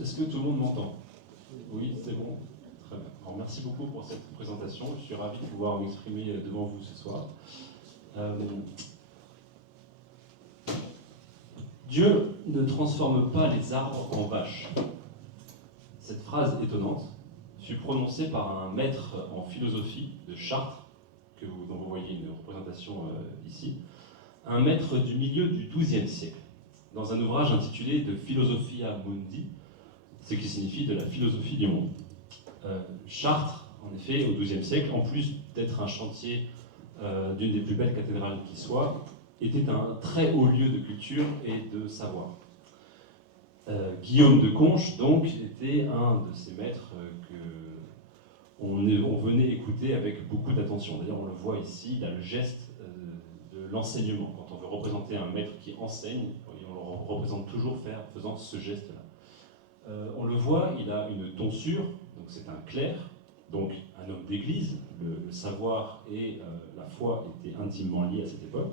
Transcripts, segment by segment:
Est-ce que tout le monde m'entend? Oui, c'est bon. Très bien. Alors, merci beaucoup pour cette présentation. Je suis ravi de pouvoir m'exprimer devant vous ce soir. Dieu ne transforme pas les arbres en vaches. Cette phrase étonnante fut prononcée par un maître en philosophie de Chartres, dont vous voyez une représentation ici, un maître du milieu du XIIe siècle, dans un ouvrage intitulé De Philosophia Mundi, ce qui signifie de la philosophie du monde. Chartres, en effet, au XIIe siècle, en plus d'être un chantier d'une des plus belles cathédrales qui soit, était un très haut lieu de culture et de savoir. Guillaume de Conches, donc, était un de ces maîtres qu'on venait écouter avec beaucoup d'attention. D'ailleurs, on le voit ici, il a le geste de l'enseignement. Quand on veut représenter un maître qui enseigne, on le représente toujours faisant ce geste-là. On le voit, il a une tonsure, donc c'est un clerc, donc un homme d'église. Le savoir et la foi étaient intimement liés à cette époque.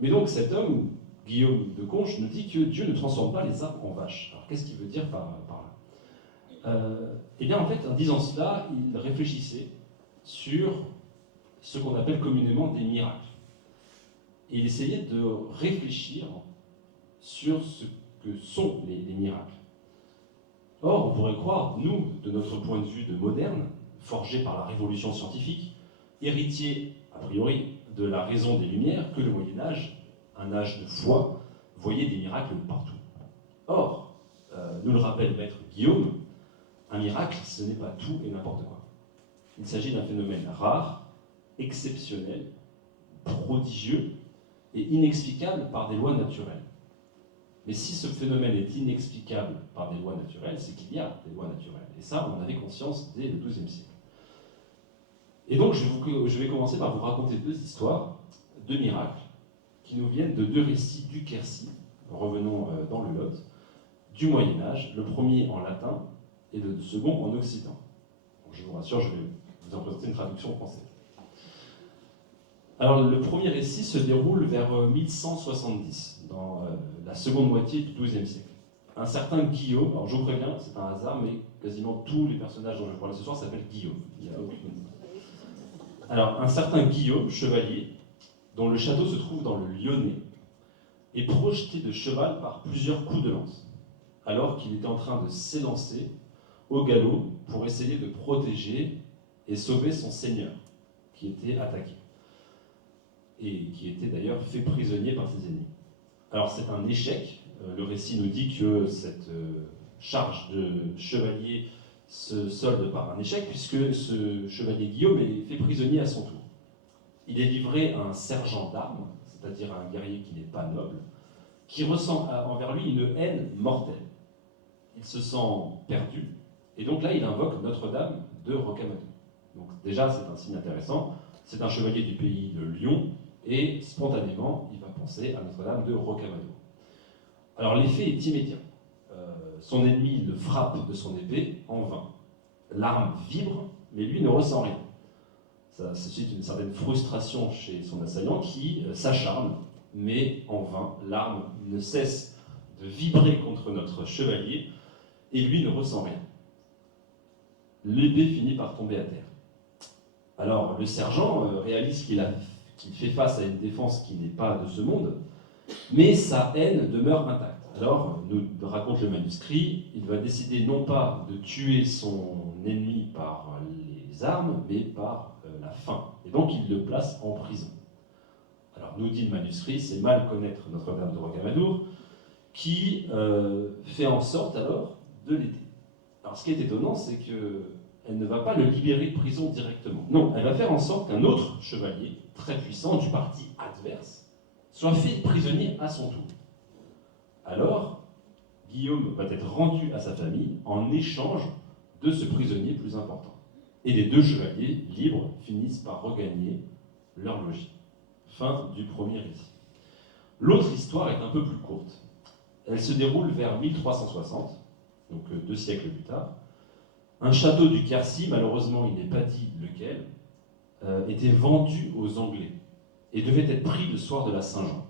Mais donc cet homme, Guillaume de Conches, nous dit que Dieu ne transforme pas les arbres en vaches. Alors qu'est-ce qu'il veut dire par là? Eh bien en fait, en disant cela, il réfléchissait sur ce qu'on appelle communément des miracles. Et il essayait de réfléchir sur ce que sont les miracles. Or, on pourrait croire, nous, de notre point de vue de moderne, forgé par la révolution scientifique, héritier, a priori, de la raison des Lumières, que le Moyen-Âge, un âge de foi, voyait des miracles partout. Or, nous le rappelle maître Guillaume, un miracle, ce n'est pas tout et n'importe quoi. Il s'agit d'un phénomène rare, exceptionnel, prodigieux et inexplicable par des lois naturelles. Mais si ce phénomène est inexplicable par des lois naturelles, c'est qu'il y a des lois naturelles. Et ça, on en avait conscience dès le XIIe siècle. Et donc, je vais commencer par vous raconter deux histoires, deux miracles, qui nous viennent de deux récits du Quercy, revenons dans le Lot, du Moyen-Âge, le premier en latin et le second en occitan. Donc, je vous rassure, je vais vous en présenter une traduction en français. Alors, le premier récit se déroule vers 1170, dans la seconde moitié du XIIe siècle. Un certain Guillaume, alors je vous préviens, c'est un hasard, mais quasiment tous les personnages dont je vais parler ce soir s'appellent Guillaume. Il n'y a aucune... Alors, un certain Guillaume, chevalier, dont le château se trouve dans le Lyonnais, est projeté de cheval par plusieurs coups de lance, alors qu'il était en train de s'élancer au galop pour essayer de protéger et sauver son seigneur, qui était attaqué, et qui était d'ailleurs fait prisonnier par ses ennemis. Alors c'est un échec, le récit nous dit que cette charge de chevalier se solde par un échec, puisque ce chevalier Guillaume est fait prisonnier à son tour. Il est livré à un sergent d'armes, c'est-à-dire à un guerrier qui n'est pas noble, qui ressent envers lui une haine mortelle. Il se sent perdu, et donc là il invoque Notre-Dame de Rocamadour. Donc déjà c'est un signe intéressant, c'est un chevalier du pays de Lyon, et spontanément il va penser à Notre-Dame de Rocamadour. Alors l'effet est immédiat. Son ennemi le frappe de son épée en vain. L'arme vibre, mais lui ne ressent rien. Ça suscite une certaine frustration chez son assaillant qui s'acharne, mais en vain, l'arme ne cesse de vibrer contre notre chevalier et lui ne ressent rien. L'épée finit par tomber à terre. Alors le sergent réalise qu'il fait face à une défense qui n'est pas de ce monde, mais sa haine demeure intacte. Alors, nous raconte le manuscrit, il va décider non pas de tuer son ennemi par les armes, mais par la faim. Et donc, il le place en prison. Alors, nous dit le manuscrit, c'est mal connaître Notre-Dame de Rocamadour, qui fait en sorte alors de l'aider. Alors, ce qui est étonnant, c'est qu'elle ne va pas le libérer de prison directement. Non, elle va faire en sorte qu'un autre chevalier, très puissant, du parti adverse, soit fait prisonnier à son tour. Alors, Guillaume va être rendu à sa famille en échange de ce prisonnier plus important. Et les deux chevaliers libres finissent par regagner leur logis. Fin du premier récit. L'autre histoire est un peu plus courte. Elle se déroule vers 1360, donc 2 siècles plus tard. Un château du Quercy, malheureusement il n'est pas dit lequel, était vendu aux Anglais et devait être pris le soir de la Saint-Jean.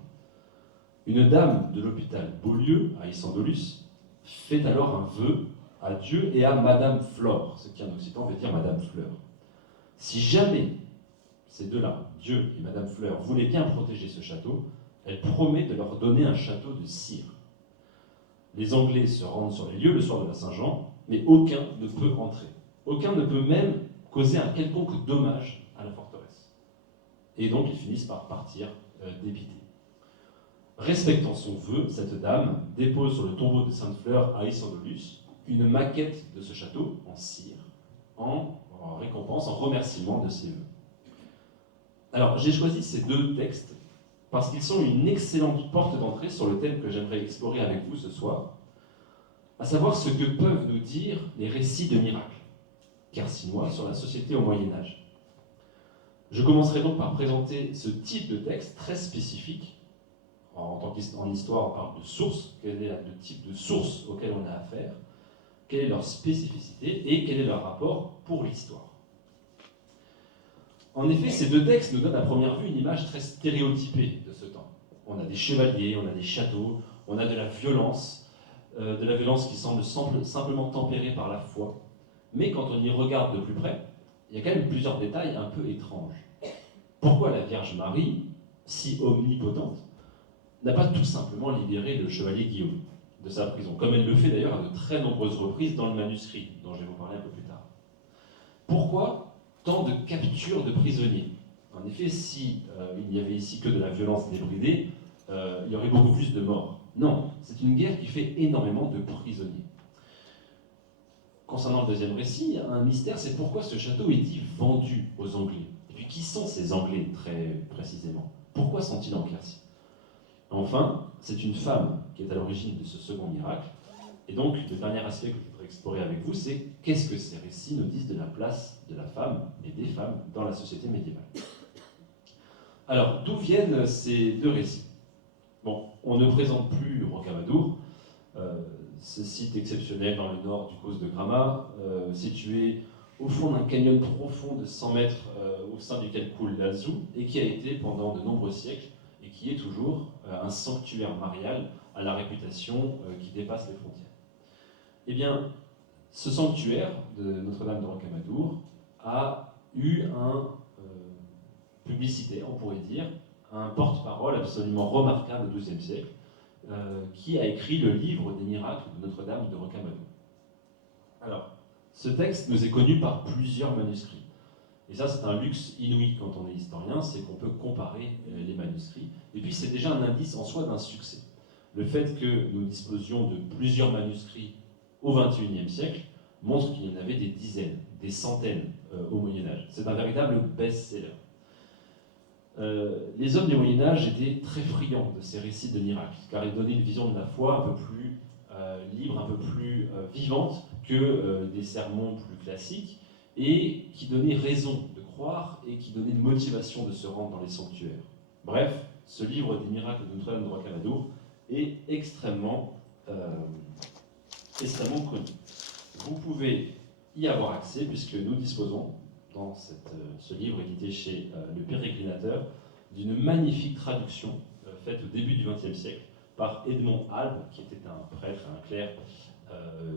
Une dame de l'hôpital Beaulieu, à Issandolus, fait alors un vœu à Dieu et à Madame Flore, ce qui en occitan veut dire Madame Fleur. Si jamais ces deux-là, Dieu et Madame Fleur, voulaient bien protéger ce château, elle promet de leur donner un château de cire. Les Anglais se rendent sur les lieux le soir de la Saint-Jean, mais aucun ne peut entrer. Aucun ne peut même causer un quelconque dommage à la forteresse. Et donc ils finissent par partir dépités. Respectant son vœu, cette dame dépose sur le tombeau de Sainte-Fleur à Isandolus une maquette de ce château en cire, en récompense, en remerciement de ses vœux. Alors j'ai choisi ces deux textes parce qu'ils sont une excellente porte d'entrée sur le thème que j'aimerais explorer avec vous ce soir, à savoir ce que peuvent nous dire les récits de miracles quercinois sur la société au Moyen-Âge. Je commencerai donc par présenter ce type de texte très spécifique. En histoire, on parle de sources, quel est le type de sources auxquelles on a affaire, quelle est leur spécificité et quel est leur rapport pour l'histoire. En effet, ces deux textes nous donnent à première vue une image très stéréotypée de ce temps. On a des chevaliers, on a des châteaux, on a de la violence qui semble simplement tempérée par la foi. Mais quand on y regarde de plus près, il y a quand même plusieurs détails un peu étranges. Pourquoi la Vierge Marie, si omnipotente, n'a pas tout simplement libéré le chevalier Guillaume de sa prison, comme elle le fait d'ailleurs à de très nombreuses reprises dans le manuscrit, dont je vais vous parler un peu plus tard. Pourquoi tant de captures de prisonniers? En effet, si il n'y avait ici que de la violence débridée, il y aurait beaucoup plus de morts. Non, c'est une guerre qui fait énormément de prisonniers. Concernant le deuxième récit, un mystère, c'est pourquoi ce château est-il vendu aux Anglais? Et puis qui sont ces Anglais, très précisément? Pourquoi sont-ils enclaircis? Enfin, c'est une femme qui est à l'origine de ce second miracle. Et donc, le dernier aspect que je voudrais explorer avec vous, c'est qu'est-ce que ces récits nous disent de la place de la femme et des femmes dans la société médiévale. Alors, d'où viennent ces deux récits? Bon, on ne présente plus Rocamadour, ce site exceptionnel dans le nord du Causse de Grama, situé au fond d'un canyon profond de 100 mètres au sein duquel coule l'Alzou, et qui a été pendant de nombreux siècles, et qui est toujours un sanctuaire marial à la réputation qui dépasse les frontières. Eh bien, ce sanctuaire de Notre-Dame de Rocamadour a eu un publicitaire, on pourrait dire, un porte-parole absolument remarquable au XIIe siècle, qui a écrit le livre des miracles de Notre-Dame de Rocamadour. Alors, ce texte nous est connu par plusieurs manuscrits. Et ça, c'est un luxe inouï quand on est historien, c'est qu'on peut comparer les manuscrits. Et puis, c'est déjà un indice en soi d'un succès. Le fait que nous disposions de plusieurs manuscrits au XXIe siècle montre qu'il y en avait des dizaines, des centaines au Moyen-Âge. C'est un véritable best-seller. Les hommes du Moyen-Âge étaient très friands de ces récits de miracles, car ils donnaient une vision de la foi un peu plus libre, un peu plus vivante que des sermons plus classiques, et qui donnaient raison de croire et qui donnaient une motivation de se rendre dans les sanctuaires. Bref, ce livre des miracles de Notre-Dame de Rocamadour est extrêmement connu. Vous pouvez y avoir accès puisque nous disposons, dans ce livre édité chez Le Pérégrinateur, d'une magnifique traduction faite au début du XXe siècle par Edmond Albe, qui était un prêtre, un clerc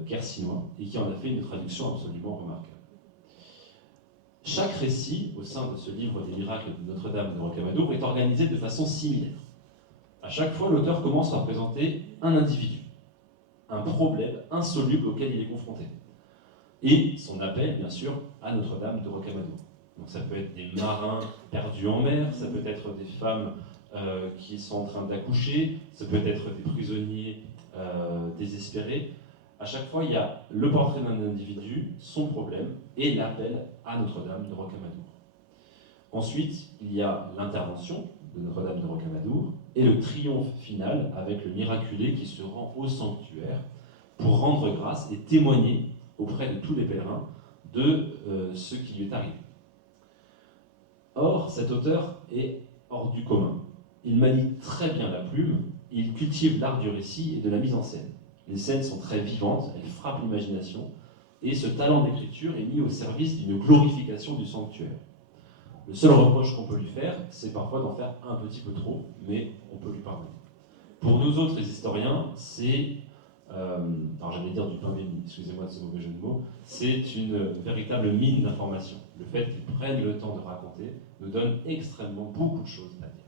quercinois, et qui en a fait une traduction absolument remarquable. Chaque récit, au sein de ce livre des miracles de Notre-Dame de Rocamadour, est organisé de façon similaire. À chaque fois, l'auteur commence par présenter un individu, un problème insoluble auquel il est confronté, et son appel, bien sûr, à Notre-Dame de Rocamadour. Donc ça peut être des marins perdus en mer, ça peut être des femmes qui sont en train d'accoucher, ça peut être des prisonniers désespérés. À chaque fois, il y a le portrait d'un individu, son problème, et l'appel à Notre-Dame de Rocamadour. Ensuite, il y a l'intervention de Notre-Dame de Rocamadour et le triomphe final avec le miraculé qui se rend au sanctuaire pour rendre grâce et témoigner auprès de tous les pèlerins de ce qui lui est arrivé. Or, cet auteur est hors du commun. Il manie très bien la plume, il cultive l'art du récit et de la mise en scène. Les scènes sont très vivantes, elles frappent l'imagination, et ce talent d'écriture est mis au service d'une glorification du sanctuaire. Le seul reproche qu'on peut lui faire, c'est parfois d'en faire un petit peu trop, mais on peut lui pardonner. Pour nous autres, les historiens, c'est alors j'allais dire du pain béni, excusez-moi de ce mauvais jeu de mots, c'est une véritable mine d'informations. Le fait qu'ils prennent le temps de raconter nous donne extrêmement beaucoup de choses à dire.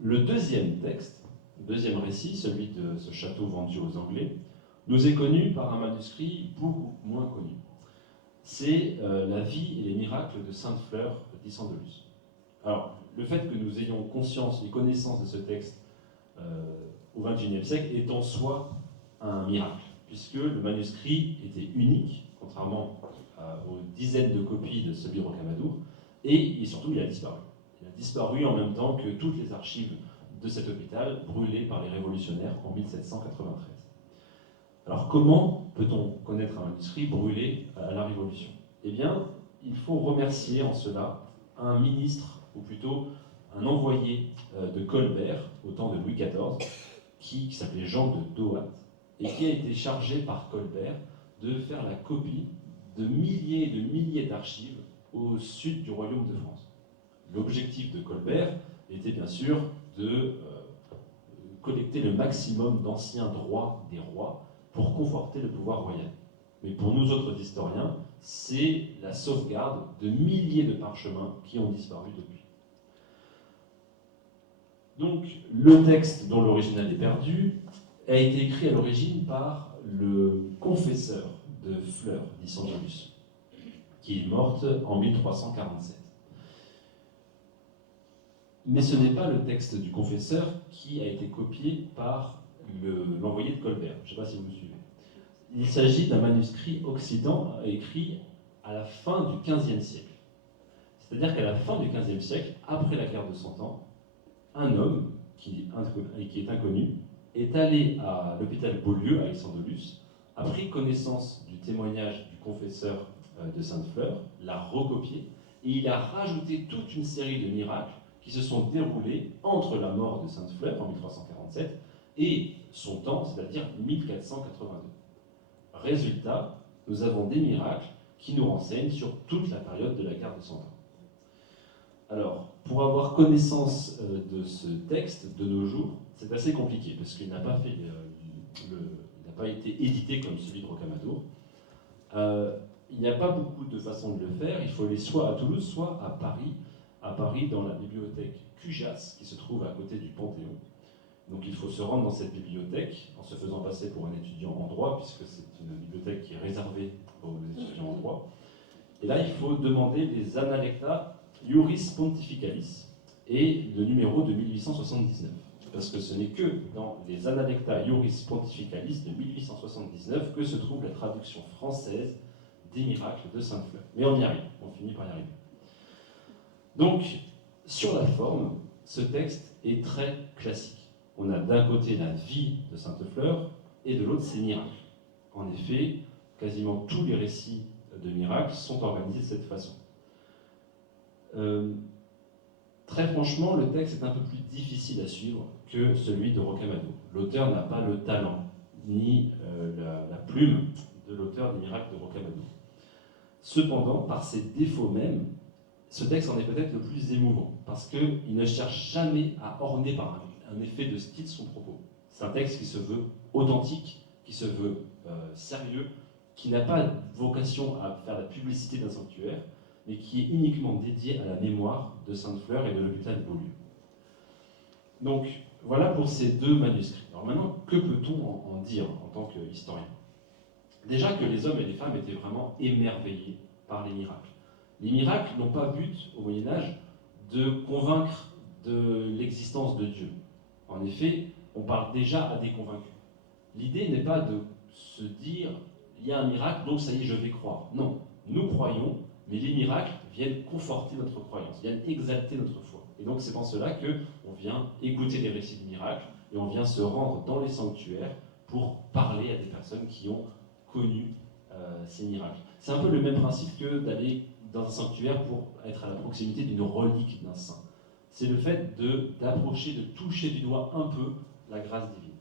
Le deuxième texte, le deuxième récit, celui de ce château vendu aux Anglais, nous est connu par un manuscrit beaucoup moins connu. C'est la vie et les miracles de Sainte Fleur d'Isandolus. Alors, le fait que nous ayons conscience et connaissance de ce texte au XXIe siècle est en soi un miracle, puisque le manuscrit était unique, contrairement aux dizaines de copies de celui de Rocamadour, et surtout il a disparu. Il a disparu en même temps que toutes les archives de cet hôpital brûlées par les révolutionnaires en 1793. Alors comment peut-on connaître un manuscrit brûlé à la Révolution? Eh bien, il faut remercier en cela un ministre, ou plutôt un envoyé de Colbert, au temps de Louis XIV, qui s'appelait Jean de Doat, et qui a été chargé par Colbert de faire la copie de milliers et de milliers d'archives au sud du royaume de France. L'objectif de Colbert était bien sûr de collecter le maximum d'anciens droits des rois pour conforter le pouvoir royal. Mais pour nous autres historiens, c'est la sauvegarde de milliers de parchemins qui ont disparu depuis. Donc, le texte dont l'original est perdu a été écrit à l'origine par le confesseur de Fleur d'Isandolus, qui est morte en 1347. Mais ce n'est pas le texte du confesseur qui a été copié par l'envoyé de Colbert. Je ne sais pas si vous me suivez. Il s'agit d'un manuscrit occitan écrit à la fin du XVe siècle. C'est-à-dire qu'à la fin du XVe siècle, après la guerre de Cent Ans, un homme qui est inconnu est allé à l'hôpital Beaulieu, à Isandolus, a pris connaissance du témoignage du confesseur de Sainte-Fleur, l'a recopié, et il a rajouté toute une série de miracles qui se sont déroulés entre la mort de Sainte-Fleur en 1347 et son temps, c'est-à-dire 1482. Résultat, nous avons des miracles qui nous renseignent sur toute la période de la guerre de Cent Ans. Alors, pour avoir connaissance de ce texte de nos jours, c'est assez compliqué parce qu'il n'a pas été édité comme celui de Rocamadour. Il n'y a pas beaucoup de façons de le faire. Il faut aller soit à Toulouse, soit à Paris. À Paris, dans la bibliothèque Cujas, qui se trouve à côté du Panthéon. Donc il faut se rendre dans cette bibliothèque en se faisant passer pour un étudiant en droit, puisque c'est une bibliothèque qui est réservée aux étudiants en droit. Et là, il faut demander les Analecta Iuris Pontificalis et le numéro de 1879. Parce que ce n'est que dans les Analecta Iuris Pontificalis de 1879 que se trouve la traduction française des miracles de Sainte-Fleur. Mais on y arrive, on finit par y arriver. Donc, sur la forme, ce texte est très classique. On a d'un côté la vie de Sainte-Fleur et de l'autre ses miracles. En effet, quasiment tous les récits de miracles sont organisés de cette façon. Très franchement, le texte est un peu plus difficile à suivre que celui de Rocamadour. L'auteur n'a pas le talent ni la plume de l'auteur des miracles de Rocamadour. Cependant, par ses défauts même, ce texte en est peut-être le plus émouvant, parce qu'il ne cherche jamais à orner par un effet de style son propos. C'est un texte qui se veut authentique, qui se veut sérieux, qui n'a pas vocation à faire la publicité d'un sanctuaire, mais qui est uniquement dédié à la mémoire de Sainte-Fleur et de l'hôpital Beaulieu. Donc, voilà pour ces deux manuscrits. Alors maintenant, que peut-on en dire en tant qu'historien? Déjà que les hommes et les femmes étaient vraiment émerveillés par les miracles. Les miracles n'ont pas but, au Moyen-Âge, de convaincre de l'existence de Dieu. En effet, on parle déjà à des convaincus. L'idée n'est pas de se dire « il y a un miracle, donc ça y est, je vais croire ». Non, nous croyons, mais les miracles viennent conforter notre croyance, viennent exalter notre foi. Et donc c'est en cela qu'on vient écouter les récits de miracles et on vient se rendre dans les sanctuaires pour parler à des personnes qui ont connu ces miracles. C'est un peu le même principe que d'aller dans un sanctuaire pour être à la proximité d'une relique d'un saint. C'est le fait d'approcher, de toucher du doigt un peu la grâce divine.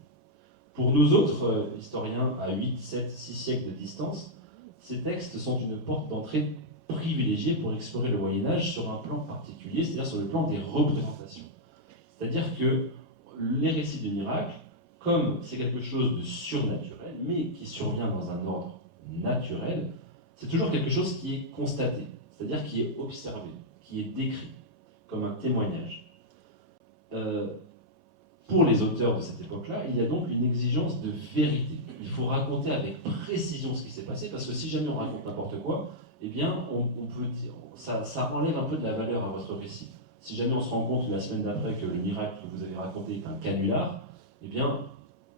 Pour nous autres historiens à 8, 7, 6 siècles de distance, ces textes sont une porte d'entrée privilégiée pour explorer le Moyen-Âge sur un plan particulier, c'est-à-dire sur le plan des représentations. C'est-à-dire que les récits de miracles, comme c'est quelque chose de surnaturel, mais qui survient dans un ordre naturel, c'est toujours quelque chose qui est constaté, c'est-à-dire qui est observé, qui est décrit, comme un témoignage. Pour les auteurs de cette époque-là, il y a donc une exigence de vérité. Il faut raconter avec précision ce qui s'est passé, parce que si jamais on raconte n'importe quoi, eh bien, on peut dire, ça enlève un peu de la valeur à votre récit. Si jamais on se rend compte la semaine d'après que le miracle que vous avez raconté est un canular, eh bien,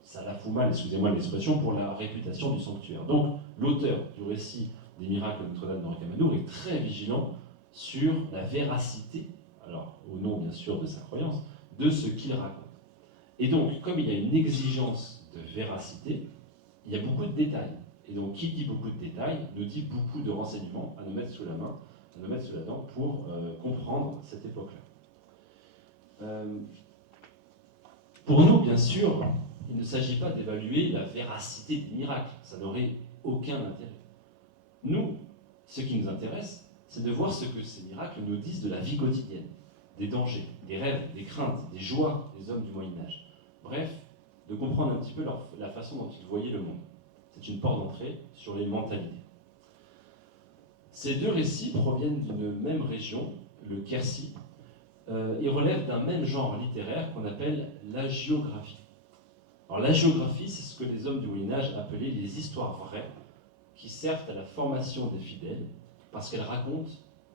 ça la fout mal, excusez-moi l'expression, pour la réputation du sanctuaire. Donc, l'auteur du récit des miracles de Notre-Dame de Rocamadour est très vigilant sur la véracité, alors au nom bien sûr de sa croyance, de ce qu'il raconte. Et donc, comme il y a une exigence de véracité, il y a beaucoup de détails. Et donc, qui dit beaucoup de détails, nous dit beaucoup de renseignements à nous mettre sous la main, à nous mettre sous la dent pour comprendre cette époque-là. Pour nous, bien sûr, il ne s'agit pas d'évaluer la véracité des miracles. Ça n'aurait aucun intérêt. Nous, ce qui nous intéresse, c'est de voir ce que ces miracles nous disent de la vie quotidienne, des dangers, des rêves, des craintes, des joies des hommes du Moyen-Âge. Bref, de comprendre un petit peu la façon dont ils voyaient le monde. C'est une porte d'entrée sur les mentalités. Ces deux récits proviennent d'une même région, le Quercy, et relèvent d'un même genre littéraire qu'on appelle l'hagiographie. Alors l'hagiographie, c'est ce que les hommes du Moyen-Âge appelaient les histoires vraies, qui servent à la formation des fidèles, parce qu'elles racontent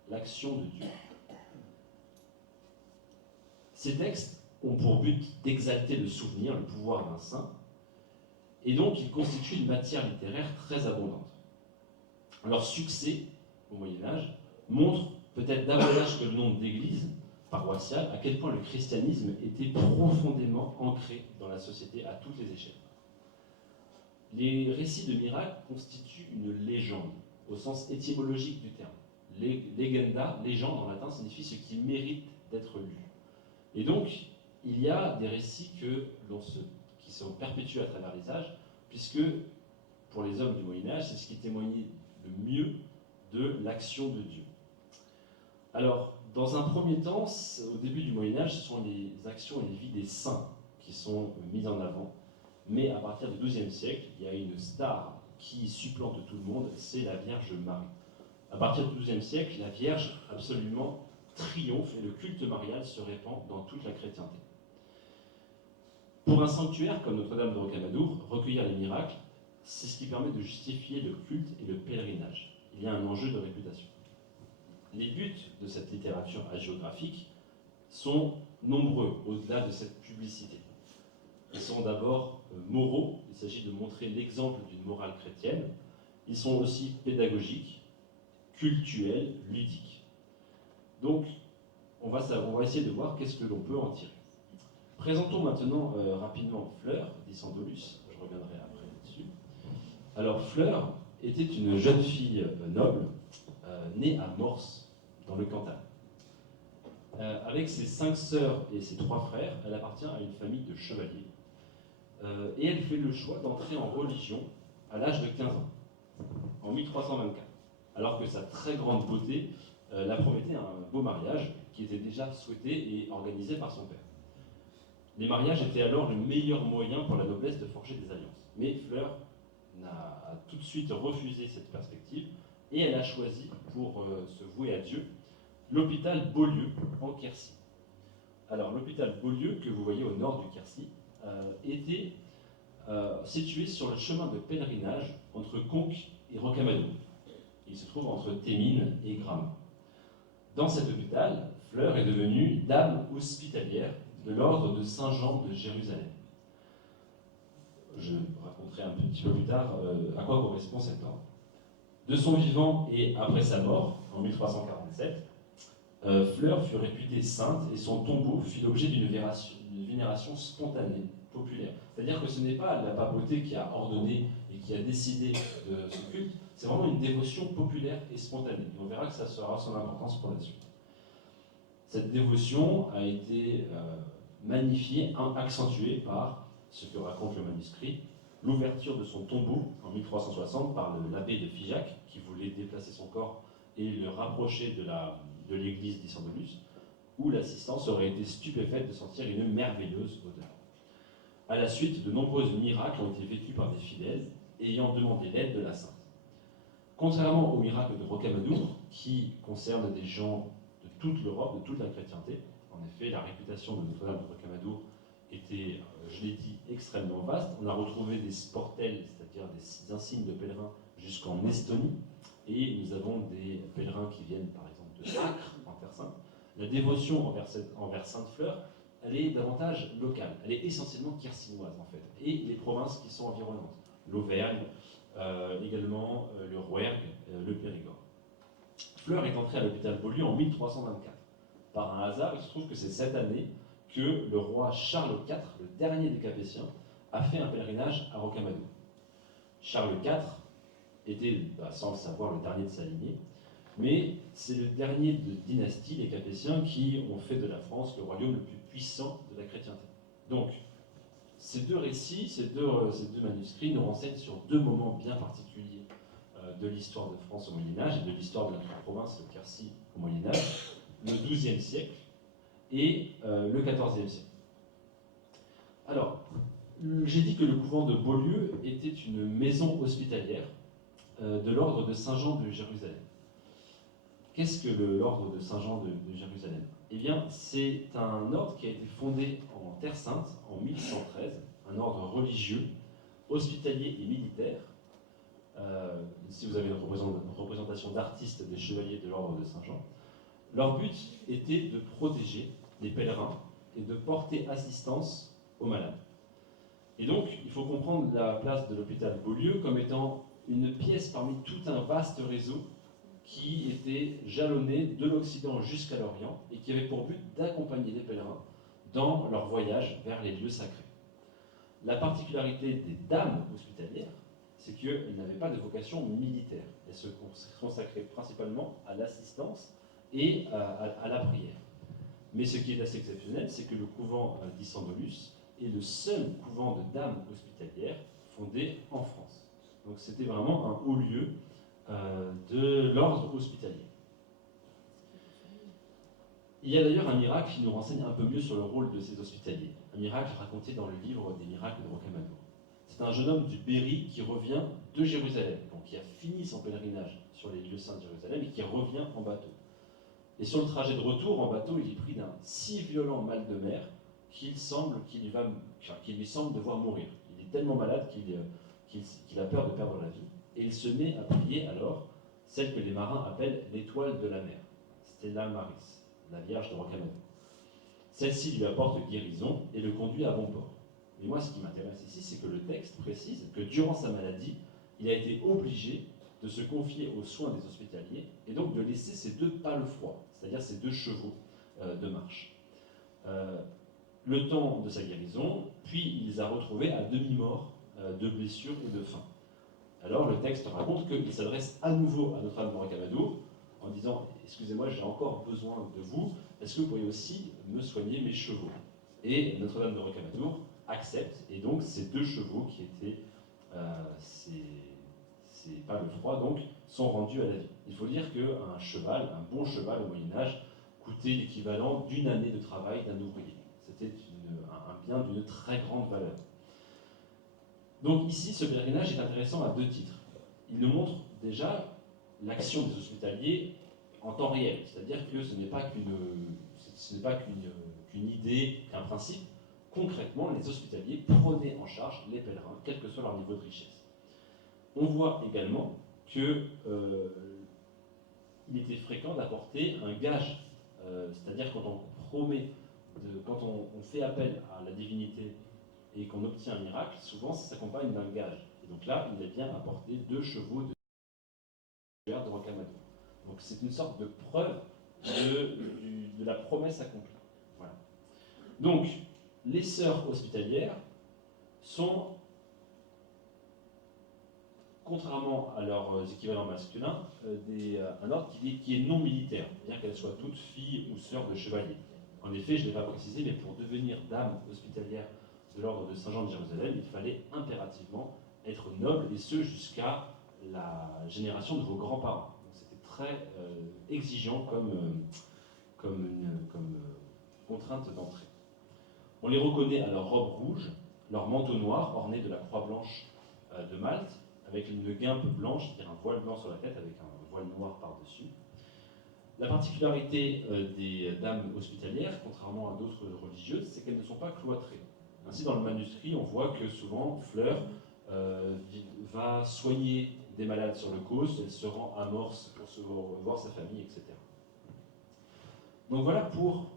l'action de Dieu. Ces textes ont pour but d'exalter le souvenir, le pouvoir d'un saint, et donc ils constituent une matière littéraire très abondante. Leur succès au Moyen-Âge montre peut-être davantage que le nombre d'églises paroissiales à quel point le christianisme était profondément ancré dans la société à toutes les échelles. Les récits de miracles constituent une légende, au sens étymologique du terme. Legenda, légende en latin, signifie ce qui mérite d'être lu. Et donc, il y a des récits qui sont perpétués à travers les âges, puisque pour les hommes du Moyen-Âge, c'est ce qui témoignait le mieux de l'action de Dieu. Alors, dans un premier temps, au début du Moyen-Âge, ce sont les actions et les vies des saints qui sont mises en avant. Mais à partir du XIIe siècle, il y a une star qui supplante tout le monde, c'est la Vierge Marie. À partir du XIIe siècle, la Vierge absolument triomphe et le culte marial se répand dans toute la chrétienté. Pour un sanctuaire comme Notre-Dame de Rocamadour, recueillir les miracles, c'est ce qui permet de justifier le culte et le pèlerinage. Il y a un enjeu de réputation. Les buts de cette littérature hagiographique sont nombreux au-delà de cette publicité. Ils sont d'abord moraux, il s'agit de montrer l'exemple d'une morale chrétienne. Ils sont aussi pédagogiques, cultuels, ludiques. Donc, on va essayer de voir qu'est-ce que l'on peut en tirer. Présentons maintenant rapidement Fleur d'Isandolus, je reviendrai après là-dessus. Alors Fleur était une jeune fille noble, née à Morse, dans le Cantal. Avec ses 5 sœurs et ses 3 frères, elle appartient à une famille de chevaliers. Et elle fait le choix d'entrer en religion à l'âge de 15 ans, en 1324, alors que sa très grande beauté la promettait un beau mariage qui était déjà souhaité et organisé par son père. Les mariages étaient alors le meilleur moyen pour la noblesse de forger des alliances. Mais Fleur a tout de suite refusé cette perspective et elle a choisi, pour se vouer à Dieu, l'hôpital Beaulieu en Quercy. Alors l'hôpital Beaulieu, que vous voyez au nord du Quercy, était situé sur le chemin de pèlerinage entre Conques et Rocamadour. Il se trouve entre Thémines et Grames. Dans cet hôpital, Fleur est devenue dame hospitalière de l'ordre de Saint-Jean de Jérusalem. Je raconterai un petit peu plus tard à quoi correspond cet ordre. De son vivant et après sa mort, en 1347, Fleur fut réputée sainte et son tombeau fit l'objet d'une vénération spontanée, populaire. C'est-à-dire que ce n'est pas la papauté qui a ordonné et qui a décidé de ce culte, c'est vraiment une dévotion populaire et spontanée. Et on verra que ça sera son importance pour la suite. Cette dévotion a été magnifiée, accentuée par ce que raconte le manuscrit, l'ouverture de son tombeau en 1360 par l'abbé de Figeac, qui voulait déplacer son corps et le rapprocher de l'église d'Isandolus, où l'assistance aurait été stupéfaite de sentir une merveilleuse odeur. à la suite de nombreux miracles ont été vécus par des fidèles ayant demandé l'aide de la sainte. Contrairement au miracle de Rocamadour, qui concerne des gens de toute l'Europe, de toute la chrétienté, en effet, la réputation de Notre-Dame de Rocamadour était, je l'ai dit, extrêmement vaste. On a retrouvé des sportels, c'est-à-dire des insignes de pèlerins, jusqu'en Estonie, et nous avons des pèlerins qui viennent, par exemple, de Acre, en Terre Sainte. La dévotion envers Sainte-Fleur, elle est davantage locale, elle est essentiellement quercinoise, en fait, et les provinces qui sont environnantes, l'Auvergne, également le Rouergue, le Périgord. Fleur est entré à l'hôpital Beaulieu en 1324. Par un hasard, il se trouve que c'est cette année que le roi Charles IV, le dernier des Capétiens, a fait un pèlerinage à Rocamadour. Charles IV était, sans le savoir, le dernier de sa lignée, mais c'est le dernier de dynastie, les Capétiens, qui ont fait de la France le royaume le plus puissant de la chrétienté. Donc, ces deux récits, ces deux manuscrits nous renseignent sur deux moments bien particuliers de l'histoire de France au Moyen-Âge et de l'histoire de notre province, le Quercy, au Moyen-Âge, le XIIe siècle et le XIVe siècle. Alors, j'ai dit que le couvent de Beaulieu était une maison hospitalière de l'ordre de Saint-Jean de Jérusalem. Qu'est-ce que l'ordre de Saint-Jean de Jérusalem? Eh bien, c'est un ordre qui a été fondé en Terre Sainte en 1113, un ordre religieux, hospitalier et militaire. Ici, vous avez une représentation d'artistes des chevaliers de l'ordre de Saint-Jean. Leur but était de protéger les pèlerins et de porter assistance aux malades. Et donc, il faut comprendre la place de l'hôpital Beaulieu comme étant une pièce parmi tout un vaste réseau qui était jalonné de l'Occident jusqu'à l'Orient et qui avait pour but d'accompagner les pèlerins dans leur voyage vers les lieux sacrés. La particularité des dames hospitalières, c'est qu'elles n'avaient pas de vocation militaire. Elles se consacraient principalement à l'assistance et à la prière. Mais ce qui est assez exceptionnel, c'est que le couvent d'Issandolus est le seul couvent de dames hospitalières fondé en France. Donc c'était vraiment un haut lieu de l'ordre hospitalier. Il y a d'ailleurs un miracle qui nous renseigne un peu mieux sur le rôle de ces hospitaliers. Un miracle raconté dans le livre des miracles de Rocamadour. C'est un jeune homme du Berry qui revient de Jérusalem, donc qui a fini son pèlerinage sur les lieux saints de Jérusalem et qui revient en bateau. Et sur le trajet de retour en bateau, il est pris d'un si violent mal de mer qu'il lui semble devoir mourir. Il est tellement malade qu'il a peur de perdre la vie. Et il se met à prier alors celle que les marins appellent l'étoile de la mer, Stella Maris, la Vierge de Rocamadour. Celle-ci lui apporte guérison et le conduit à bon port. Mais moi, ce qui m'intéresse ici, c'est que le texte précise que durant sa maladie, il a été obligé de se confier aux soins des hospitaliers et donc de laisser ses deux palefrois, c'est-à-dire ses deux chevaux de marche. Le temps de sa guérison, puis il les a retrouvés à demi-mort de blessures et de faim. Alors le texte raconte qu'il s'adresse à nouveau à Notre-Dame de Rocamadour en disant « Excusez-moi, j'ai encore besoin de vous, est-ce que vous pourriez aussi me soigner mes chevaux ?» Et Notre-Dame de Rocamadour accepte, et donc ces deux chevaux qui étaient ces palefrois, donc, sont rendus à la vie. Il faut dire qu'un cheval, un bon cheval au Moyen-Âge, coûtait l'équivalent d'une année de travail d'un ouvrier. C'était un bien d'une très grande valeur. Donc ici, ce pèlerinage est intéressant à deux titres. Il nous montre déjà l'action des hospitaliers en temps réel, c'est-à-dire que ce n'est pas qu'une idée, qu'un principe. Concrètement, les hospitaliers prenaient en charge les pèlerins, quel que soit leur niveau de richesse. On voit également qu'il était fréquent d'apporter un gage, c'est-à-dire quand on fait appel à la divinité et qu'on obtient un miracle, souvent ça s'accompagne d'un gage. Et donc là, il a bien apporté 2 chevaux de Rocamadour. Donc c'est une sorte de preuve de la promesse accomplie. Voilà. Donc, les sœurs hospitalières sont, contrairement à leurs équivalents masculins, un ordre qui est non militaire, bien qu'elles soient toutes filles ou sœurs de chevaliers. En effet, je ne l'ai pas précisé, mais pour devenir dame hospitalière de l'ordre de Saint-Jean de Jérusalem, il fallait impérativement être noble, et ce jusqu'à la génération de vos grands-parents. C'était très exigeant comme contrainte d'entrée. On les reconnaît à leur robe rouge, leur manteau noir orné de la croix blanche de Malte, avec une guimpe blanche, c'est-à-dire un voile blanc sur la tête avec un voile noir par-dessus. La particularité des dames hospitalières, contrairement à d'autres religieuses, c'est qu'elles ne sont pas cloîtrées. Ainsi, dans le manuscrit, on voit que souvent, Fleur va soigner des malades sur le cause, elle se rend à Morse pour voir sa famille, etc. Donc voilà pour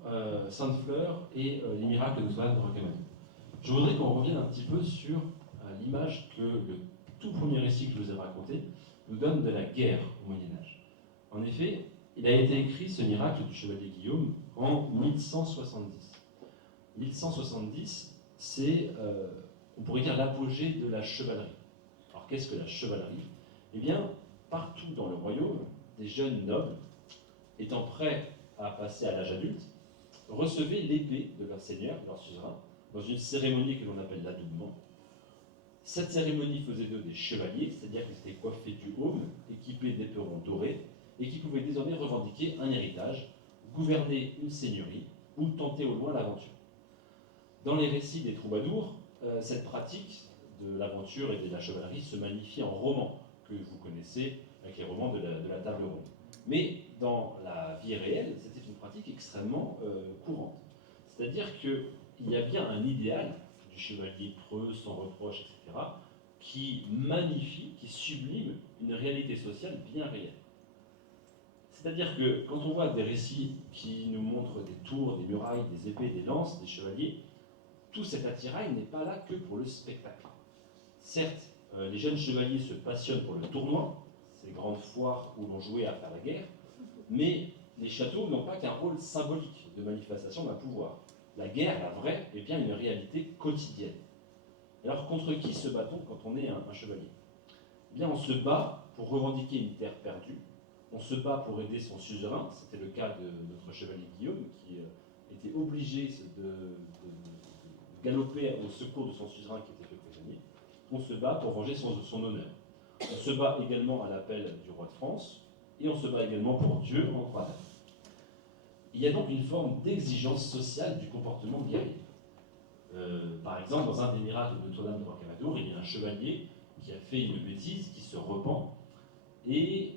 Sainte Fleur et les miracles de Notre-Dame de Rocamadour. Je voudrais qu'on revienne un petit peu sur l'image que le tout premier récit que je vous ai raconté nous donne de la guerre au Moyen-Âge. En effet, il a été écrit, ce miracle du chevalier Guillaume, en 1170. 1170, c'est, on pourrait dire, l'apogée de la chevalerie. Alors qu'est-ce que la chevalerie? Eh bien, partout dans le royaume, des jeunes nobles, étant prêts à passer à l'âge adulte, recevaient l'épée de leur seigneur, leur suzerain, dans une cérémonie que l'on appelle l'adoubement. Cette cérémonie faisait d'eux des chevaliers, c'est-à-dire qu'ils étaient coiffés du haume, équipés d'éperons dorés, et qui pouvaient désormais revendiquer un héritage, gouverner une seigneurie ou tenter au loin l'aventure. Dans les récits des troubadours, cette pratique de l'aventure et de la chevalerie se magnifie en romans, que vous connaissez avec les romans de la table ronde. Mais dans la vie réelle, c'était une pratique extrêmement courante. C'est-à-dire qu'il y a bien un idéal du chevalier preux, sans reproche, etc., qui magnifie, qui sublime une réalité sociale bien réelle. C'est-à-dire que quand on voit des récits qui nous montrent des tours, des murailles, des épées, des lances, des chevaliers, tout cet attirail n'est pas là que pour le spectacle. Certes, les jeunes chevaliers se passionnent pour le tournoi, ces grandes foires où l'on jouait à faire la guerre, mais les châteaux n'ont pas qu'un rôle symbolique de manifestation d'un pouvoir. La guerre, la vraie, est bien une réalité quotidienne. Alors contre qui se bat-on quand on est un chevalier? Eh bien, on se bat pour revendiquer une terre perdue, on se bat pour aider son suzerain, c'était le cas de notre chevalier Guillaume, qui était obligé de galoper au secours de son suzerain qui était fait prisonnier. On se bat pour venger son honneur. On se bat également à l'appel du roi de France, et on se bat également pour Dieu en croix. Il y a donc une forme d'exigence sociale du comportement guerrier. Par exemple, dans un des miracles de Notre-Dame de Rocamadour, il y a un chevalier qui a fait une bêtise, qui se repent, et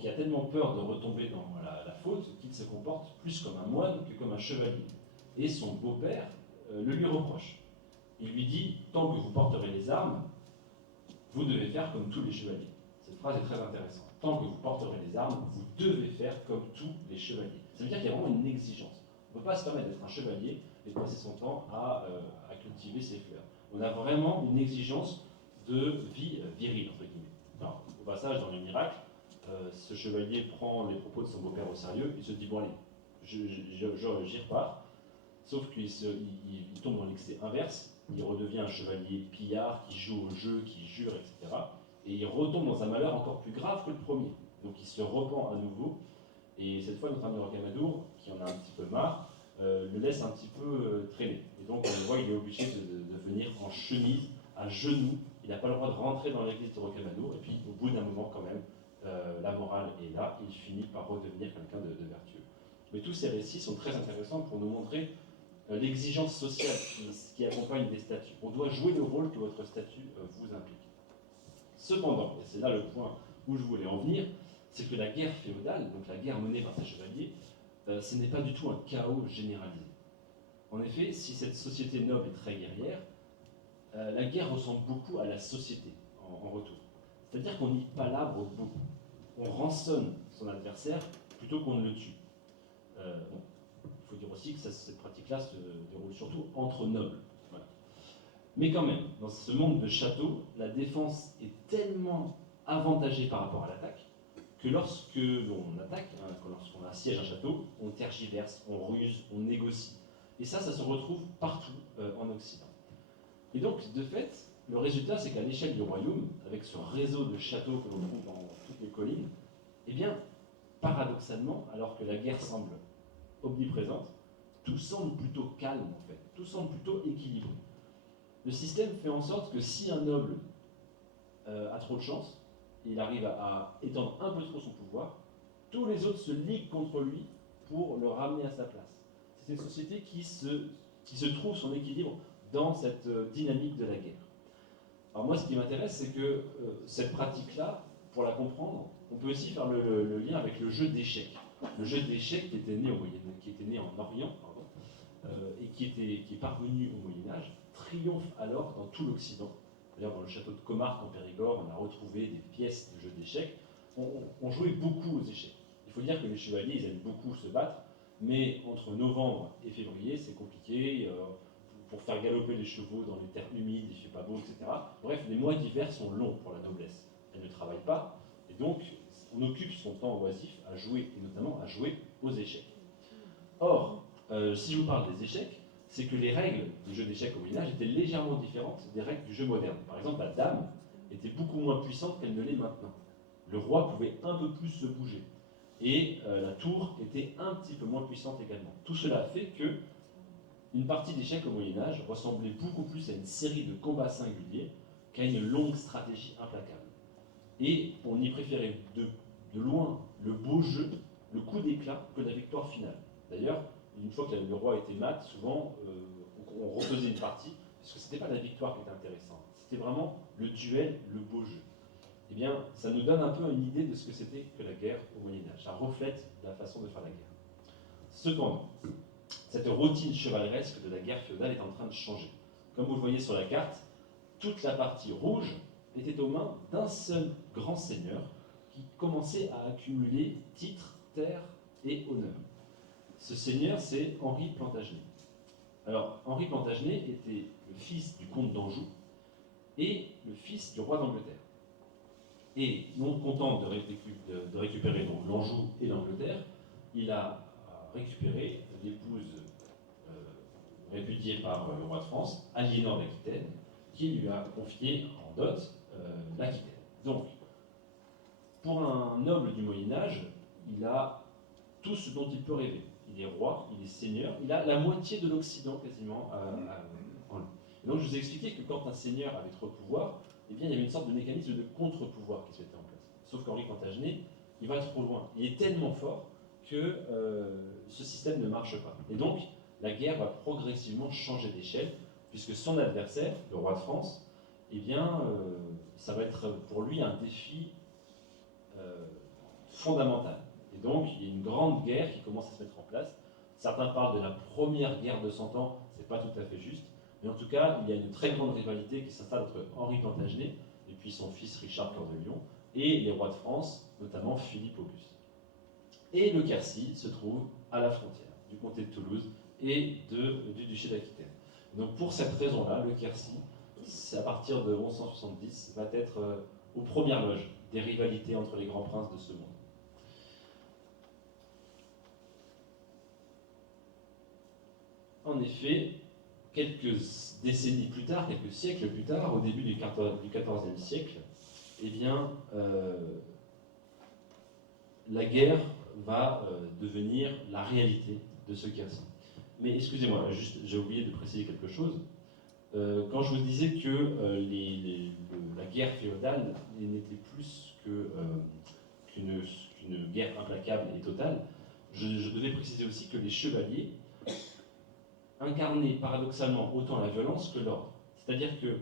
qui a tellement peur de retomber dans la faute qu'il se comporte plus comme un moine que comme un chevalier. Et son beau-père le lui reproche. Il lui dit « Tant que vous porterez les armes, vous devez faire comme tous les chevaliers ». Cette phrase est très intéressante. « Tant que vous porterez les armes, vous devez faire comme tous les chevaliers ». Ça veut dire qu'il y a vraiment une exigence. On ne peut pas se permettre d'être un chevalier et de passer son temps à cultiver ses fleurs. On a vraiment une exigence de vie virile, entre guillemets. Alors, au passage, dans le miracle, ce chevalier prend les propos de son beau-père au sérieux, il se dit « Bon allez, j'y repars ». Sauf qu'il tombe dans l'excès inverse, il redevient un chevalier pillard qui joue au jeu, qui jure, etc. Et il retombe dans un malheur encore plus grave que le premier. Donc il se repent à nouveau, et cette fois notre ami Rocamadour, qui en a un petit peu marre, le laisse un petit peu traîner. Et donc on le voit, il est obligé de venir en chemise, à genoux, il n'a pas le droit de rentrer dans l'église de Rocamadour, et puis au bout d'un moment quand même, la morale est là, il finit par redevenir quelqu'un de vertueux. Mais tous ces récits sont très intéressants pour nous montrer l'exigence sociale qui accompagne des statuts. On doit jouer le rôle que votre statut vous implique. Cependant, et c'est là le point où je voulais en venir, c'est que la guerre féodale, donc la guerre menée par ces chevaliers, ce n'est pas du tout un chaos généralisé. En effet, si cette société noble est très guerrière, la guerre ressemble beaucoup à la société en retour. C'est-à-dire qu'on y palabre beaucoup. On rançonne son adversaire plutôt qu'on ne le tue. Il faut dire aussi que cette pratique-là se déroule surtout entre nobles. Voilà. Mais quand même, dans ce monde de château, la défense est tellement avantagée par rapport à l'attaque que lorsque l'on attaque, lorsqu'on assiège un château, on tergiverse, on ruse, on négocie. Et ça se retrouve partout en Occident. Et donc, de fait, le résultat, c'est qu'à l'échelle du royaume, avec ce réseau de châteaux que l'on trouve dans toutes les collines, eh bien, paradoxalement, alors que la guerre semble omniprésente, tout semble plutôt calme en fait, tout semble plutôt équilibré. Le système fait en sorte que si un noble a trop de chance, il arrive à étendre un peu trop son pouvoir, tous les autres se liguent contre lui pour le ramener à sa place. C'est une société qui se trouve son équilibre dans cette dynamique de la guerre. Alors moi, ce qui m'intéresse, c'est que cette pratique-là, pour la comprendre, on peut aussi faire le lien avec le jeu d'échecs. Le jeu d'échecs qui était né en Orient, et qui est parvenu au Moyen-Âge, triomphe alors dans tout l'Occident. D'ailleurs, dans le château de Comarque en Périgord, on a retrouvé des pièces de jeux d'échecs. On jouait beaucoup aux échecs. Il faut dire que les chevaliers, ils aiment beaucoup se battre, mais entre novembre et février, c'est compliqué. Pour faire galoper les chevaux dans les terres humides, il ne fait pas beau, etc. Bref, les mois d'hiver sont longs pour la noblesse. Elle ne travaille pas, et donc on occupe son temps oisif à jouer, et notamment à jouer aux échecs. Or, si je vous parle des échecs, c'est que les règles du jeu d'échecs au Moyen-Âge étaient légèrement différentes des règles du jeu moderne. Par exemple, la dame était beaucoup moins puissante qu'elle ne l'est maintenant. Le roi pouvait un peu plus se bouger. Et la tour était un petit peu moins puissante également. Tout cela fait que une partie d'échecs au Moyen-Âge ressemblait beaucoup plus à une série de combats singuliers qu'à une longue stratégie implacable. Et on y préférait de loin le beau jeu, le coup d'éclat, que la victoire finale. D'ailleurs, une fois que le roi était mat, souvent on refaisait une partie, parce que ce n'était pas la victoire qui était intéressante, c'était vraiment le duel, le beau jeu. Eh bien, ça nous donne un peu une idée de ce que c'était que la guerre au Moyen-Âge. Ça reflète la façon de faire la guerre. Cependant, cette routine chevaleresque de la guerre féodale est en train de changer. Comme vous le voyez sur la carte, toute la partie rouge était aux mains d'un seul grand seigneur qui commençait à accumuler titres, terres et honneurs. Ce seigneur, c'est Henri Plantagenet. Alors, Henri Plantagenet était le fils du comte d'Anjou et le fils du roi d'Angleterre. Et non content de récupérer donc l'Anjou et l'Angleterre, il a récupéré l'épouse répudiée par le roi de France, Aliénor d'Aquitaine, qui lui a confié en dot l'Aquitaine. Donc, pour un noble du Moyen-Âge, il a tout ce dont il peut rêver. Il est roi, il est seigneur, il a la moitié de l'Occident quasiment en lui. Et donc je vous ai expliqué que quand un seigneur avait trop de pouvoir, eh bien, il y avait une sorte de mécanisme de contre-pouvoir qui se mettait en place. Sauf qu'Henri Plantagenet, il va trop loin. Il est tellement fort que ce système ne marche pas. Et donc, la guerre va progressivement changer d'échelle, puisque son adversaire, le roi de France, eh bien, ça va être pour lui un défi fondamental. Et donc, il y a une grande guerre qui commence à se mettre en place. Certains parlent de la première guerre de 100 ans, c'est pas tout à fait juste, mais en tout cas, il y a une très grande rivalité qui s'installe entre Henri Plantagenet et puis son fils Richard Cœur de Lion et les rois de France, notamment Philippe Auguste. Et le Quercy se trouve à la frontière du comté de Toulouse et du duché d'Aquitaine. Donc pour cette raison-là, le Quercy, à partir de 1170, va être aux premières loges des rivalités entre les grands princes de ce monde. En effet, quelques décennies plus tard, quelques siècles plus tard, au début du XIVe siècle, eh bien, la guerre va devenir la réalité de ce Quercy. Mais excusez-moi, juste, j'ai oublié de préciser quelque chose. Quand je vous disais que la guerre féodale n'était plus qu'une guerre implacable et totale, je devais préciser aussi que les chevaliers incarnaient paradoxalement autant la violence que l'ordre. C'est-à-dire que,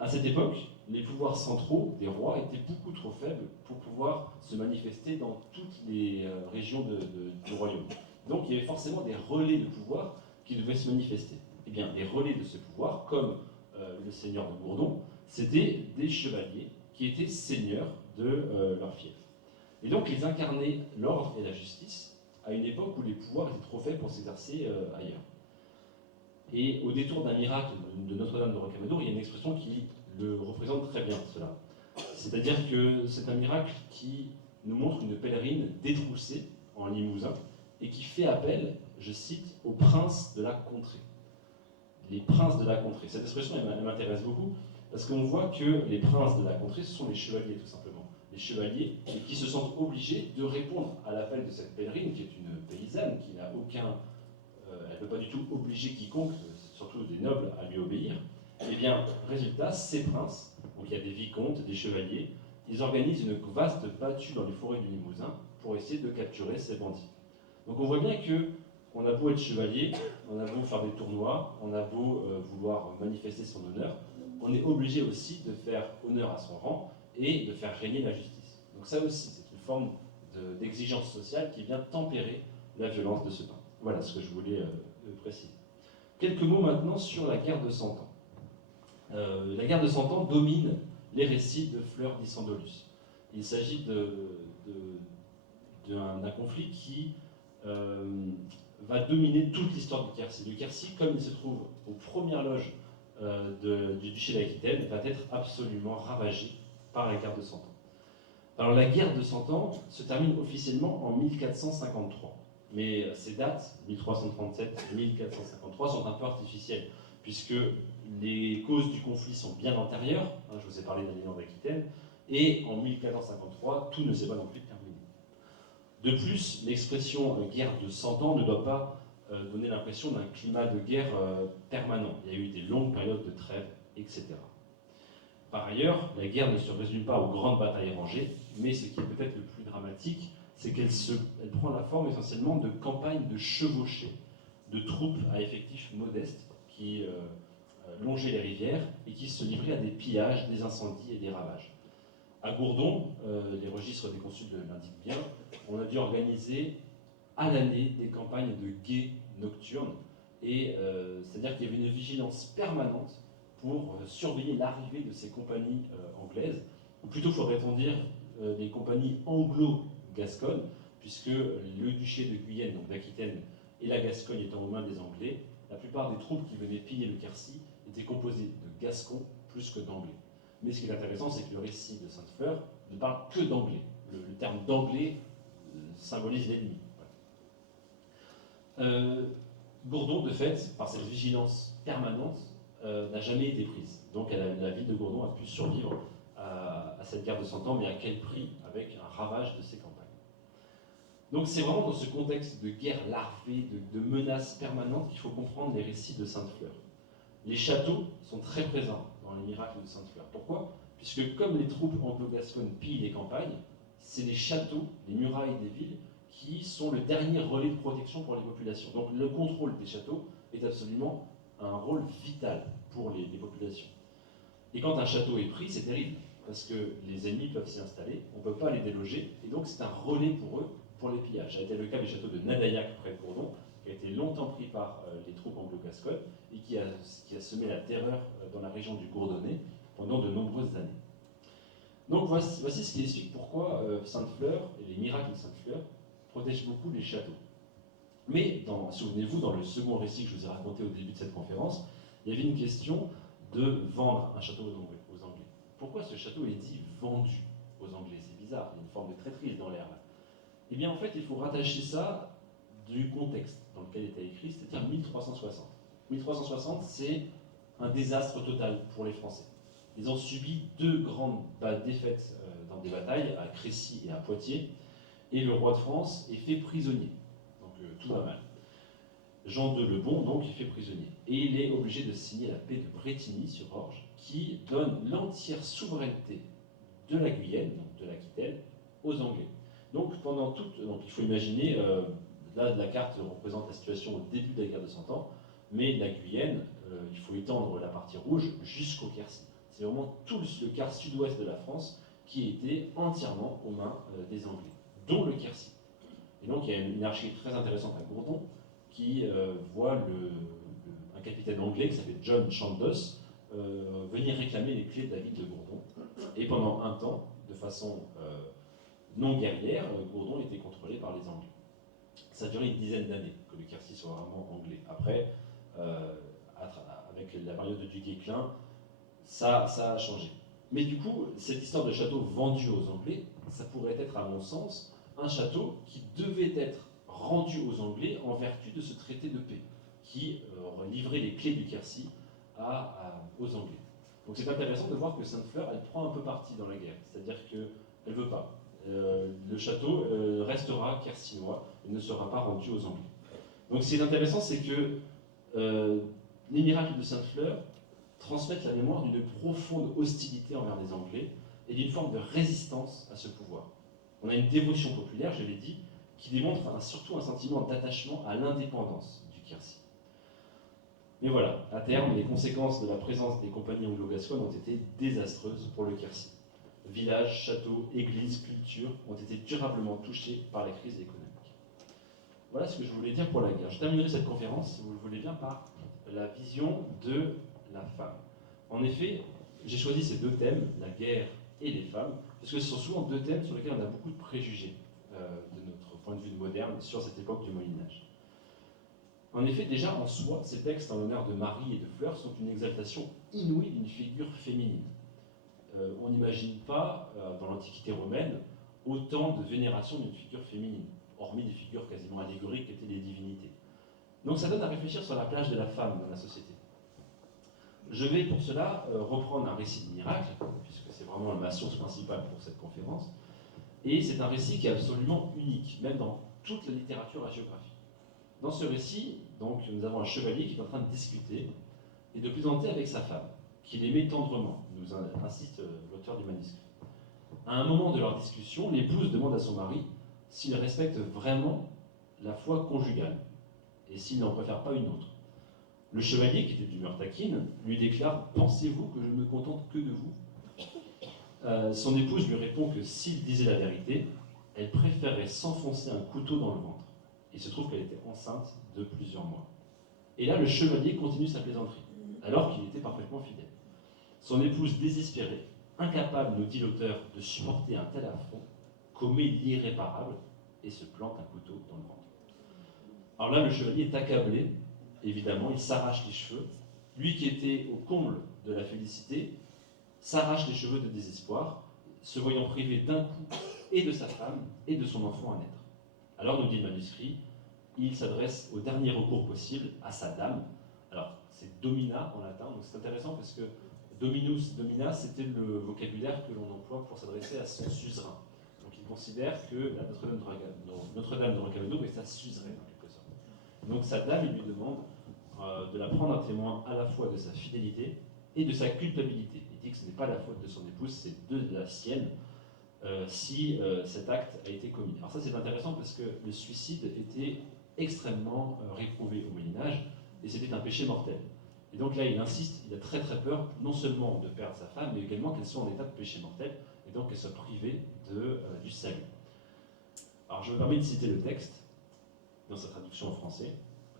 à cette époque, les pouvoirs centraux des rois étaient beaucoup trop faibles pour pouvoir se manifester dans toutes les régions du royaume. Donc il y avait forcément des relais de pouvoir qui devaient se manifester. Eh bien, les relais de ce pouvoir, comme le seigneur de Bourdon, c'était des chevaliers qui étaient seigneurs de leur fief. Et donc ils incarnaient l'ordre et la justice à une époque où les pouvoirs étaient trop faibles pour s'exercer ailleurs. Et au détour d'un miracle de Notre-Dame de Rocamadour, il y a une expression qui le représente très bien, cela. C'est-à-dire que c'est un miracle qui nous montre une pèlerine détroussée en Limousin et qui fait appel, je cite, aux princes de la contrée. Les princes de la contrée. Cette expression, elle m'intéresse beaucoup parce qu'on voit que les princes de la contrée, ce sont les chevaliers, tout simplement. Les chevaliers qui se sentent obligés de répondre à l'appel de cette pèlerine, qui est une paysanne, qui n'a aucun... elle ne peut pas du tout obliger quiconque, surtout des nobles, à lui obéir. Eh bien, résultat, ces princes, donc il y a des vicomtes, des chevaliers, ils organisent une vaste battue dans les forêts du Limousin pour essayer de capturer ces bandits. Donc on voit bien que on a beau être chevalier, on a beau faire des tournois, on a beau vouloir manifester son honneur, on est obligé aussi de faire honneur à son rang et de faire régner la justice. Donc ça aussi, c'est une forme d'exigence sociale qui vient tempérer la violence de ce temps. Voilà ce que je voulais préciser. Quelques mots maintenant sur la guerre de Cent Ans. La guerre de Cent Ans domine les récits de Fleur d'Isandolus. Il s'agit d'un conflit qui va dominer toute l'histoire du Quercy. Le Quercy, comme il se trouve aux premières loges du duché d'Aquitaine, va être absolument ravagé par la guerre de Cent Ans. Alors la guerre de Cent Ans se termine officiellement en 1453. Mais ces dates, 1337 et 1453, sont un peu artificielles, puisque les causes du conflit sont bien antérieures. Je vous ai parlé d'Aliénor d'Aquitaine, et en 1453, tout ne s'est pas non plus terminé. De plus, l'expression guerre de 100 ans ne doit pas donner l'impression d'un climat de guerre permanent. Il y a eu des longues périodes de trêve, etc. Par ailleurs, la guerre ne se résume pas aux grandes batailles rangées, mais ce qui est peut-être le plus dramatique, c'est qu'elle prend la forme essentiellement de campagnes de chevauchées, de troupes à effectifs modestes qui longeaient les rivières et qui se livraient à des pillages, des incendies et des ravages. À Gourdon, les registres des consuls l'indiquent bien, on a dû organiser à l'année des campagnes de guet nocturnes, et c'est-à-dire qu'il y avait une vigilance permanente pour surveiller l'arrivée de ces compagnies anglaises, ou plutôt faudrait-on dire des compagnies anglo-gasconnes, puisque le duché de Guyenne, donc d'Aquitaine, et la Gascogne étant aux mains des Anglais, la plupart des troupes qui venaient piller le Quercy étaient composées de Gascons plus que d'Anglais. Mais ce qui est intéressant, c'est que le récit de Sainte-Fleur ne parle que d'anglais. Le terme d'anglais symbolise l'ennemi. Gourdon, de fait, par cette vigilance permanente, n'a jamais été prise. Donc la ville de Gourdon a pu survivre à cette guerre de 100 ans, mais à quel prix? Avec un ravage de ses campagnes. Donc c'est vraiment dans ce contexte de guerre larvée, de menaces permanentes qu'il faut comprendre les récits de Sainte-Fleur. Les châteaux sont très présents dans les miracles de Sainte-Fleur. Pourquoi? Puisque comme les troupes anglo-gasconnes pillent les campagnes, c'est les châteaux, les murailles des villes, qui sont le dernier relais de protection pour les populations. Donc le contrôle des châteaux est absolument un rôle vital pour les populations. Et quand un château est pris, c'est terrible, parce que les ennemis peuvent s'y installer, on ne peut pas les déloger, et donc c'est un relais pour eux, pour les pillages. Ça a été le cas du château de Nadaillac, près de Gourdon, qui a été longtemps pris par les troupes anglo-gasconnes, et qui a semé la terreur dans la région du Gourdonnais pendant de nombreuses années. Donc voici ce qui explique pourquoi Sainte-Fleur et les miracles de Sainte-Fleur protègent beaucoup les châteaux. Mais, souvenez-vous, dans le second récit que je vous ai raconté au début de cette conférence, il y avait une question de vendre un château aux Anglais. Pourquoi ce château est dit vendu aux Anglais? C'est bizarre, il y a une forme de traîtrise dans l'air là. Eh bien en fait, il faut rattacher ça du contexte dans lequel il était écrit, c'est-à-dire 1360. 1360, c'est un désastre total pour les Français. Ils ont subi deux grandes défaites dans des batailles, à Crécy et à Poitiers, et le roi de France est fait prisonnier. Donc tout va mal. Jean II le Bon, donc, est fait prisonnier. Et il est obligé de signer la paix de Brétigny-sur-Orge, qui donne l'entière souveraineté de la Guyenne, donc de l'Aquitaine, aux Anglais. Donc, donc il faut imaginer, là, la carte représente la situation au début de la guerre de 100 ans, mais la Guyenne, il faut étendre la partie rouge jusqu'au Quercy. C'est vraiment tout le quart sud-ouest de la France qui était entièrement aux mains des Anglais, dont le Quercy. Et donc, il y a une archive très intéressante à Gourdon, qui voit un capitaine anglais qui s'appelle John Chandos venir réclamer les clés de la ville de Gourdon. Et pendant un temps, de façon non guerrière, Gourdon était contrôlé par les Anglais. Ça a duré une dizaine d'années que le Quercy soit vraiment anglais. Après, avec la période de Duguay-Clin, ça a changé. Mais du coup, cette histoire de château vendu aux Anglais, ça pourrait être, à mon sens, un château qui devait être rendu aux Anglais en vertu de ce traité de paix, qui livrait les clés du Quercy aux Anglais. Donc c'est intéressant de voir que Sainte-Fleur, elle prend un peu parti dans la guerre, c'est-à-dire qu'elle ne veut pas. Le château restera quercinois et ne sera pas rendu aux Anglais. Donc ce qui est intéressant, c'est que les miracles de Sainte-Fleur transmettent la mémoire d'une profonde hostilité envers les Anglais et d'une forme de résistance à ce pouvoir. On a une dévotion populaire, je l'ai dit, qui démontre surtout un sentiment d'attachement à l'indépendance du Quercy. Mais voilà, à terme, les conséquences de la présence des compagnies anglo-gasconnes ont été désastreuses pour le Quercy. Villages, châteaux, églises, cultures ont été durablement touchés par la crise économique. Voilà ce que je voulais dire pour la guerre. Je terminerai cette conférence, si vous le voulez bien, par la vision de la femme. En effet, j'ai choisi ces deux thèmes, la guerre et les femmes, parce que ce sont souvent deux thèmes sur lesquels on a beaucoup de préjugés de notre point de vue moderne sur cette époque du Moyen-Âge. En effet, déjà en soi, ces textes en l'honneur de Marie et de Fleurs sont une exaltation inouïe d'une figure féminine. On n'imagine pas, dans l'Antiquité romaine, autant de vénération d'une figure féminine, hormis des figures quasiment allégoriques qui étaient des divinités. Donc ça donne à réfléchir sur la place de la femme dans la société. Je vais pour cela reprendre un récit de miracle, puisque c'est vraiment ma source principale pour cette conférence, et c'est un récit qui est absolument unique, même dans toute la littérature hagiographie. Dans ce récit, donc, nous avons un chevalier qui est en train de discuter et de plaisanter avec sa femme, qu'il aimait tendrement, nous insiste l'auteur du manuscrit. À un moment de leur discussion, l'épouse demande à son mari s'il respecte vraiment la foi conjugale et s'il n'en préfère pas une autre. Le chevalier, qui était d'humeur taquine, lui déclare « Pensez-vous que je ne me contente que de vous ?» Son épouse lui répond que s'il disait la vérité, elle préférerait s'enfoncer un couteau dans le ventre. Il se trouve qu'elle était enceinte de plusieurs mois. Et là, le chevalier continue sa plaisanterie, alors qu'il était parfaitement fidèle. Son épouse désespérée, incapable, nous dit l'auteur, de supporter un tel affront, commet l'irréparable et se plante un couteau dans le ventre. Alors là, le chevalier est accablé, évidemment, il s'arrache les cheveux. Lui qui était au comble de la félicité, s'arrache les cheveux de désespoir, se voyant privé d'un coup et de sa femme et de son enfant à naître. Alors, nous dit le manuscrit, il s'adresse au dernier recours possible à sa dame. Alors, c'est domina en latin, donc c'est intéressant parce que dominus, domina, c'était le vocabulaire que l'on emploie pour s'adresser à son suzerain. Donc, il considère que la Notre-Dame de Rocamadour est sa suzeraine, en quelque sorte. Donc, sa dame, il lui demande de la prendre à témoin à la fois de sa fidélité et de sa culpabilité. Il dit que ce n'est pas la faute de son épouse, c'est de la sienne. Si cet acte a été commis. Alors ça c'est intéressant parce que le suicide était extrêmement réprouvé au Moyen-Âge et c'était un péché mortel. Et donc là il insiste, il a très très peur non seulement de perdre sa femme mais également qu'elle soit en état de péché mortel et donc qu'elle soit privée du salut. Alors je me permets de citer le texte dans sa traduction en français.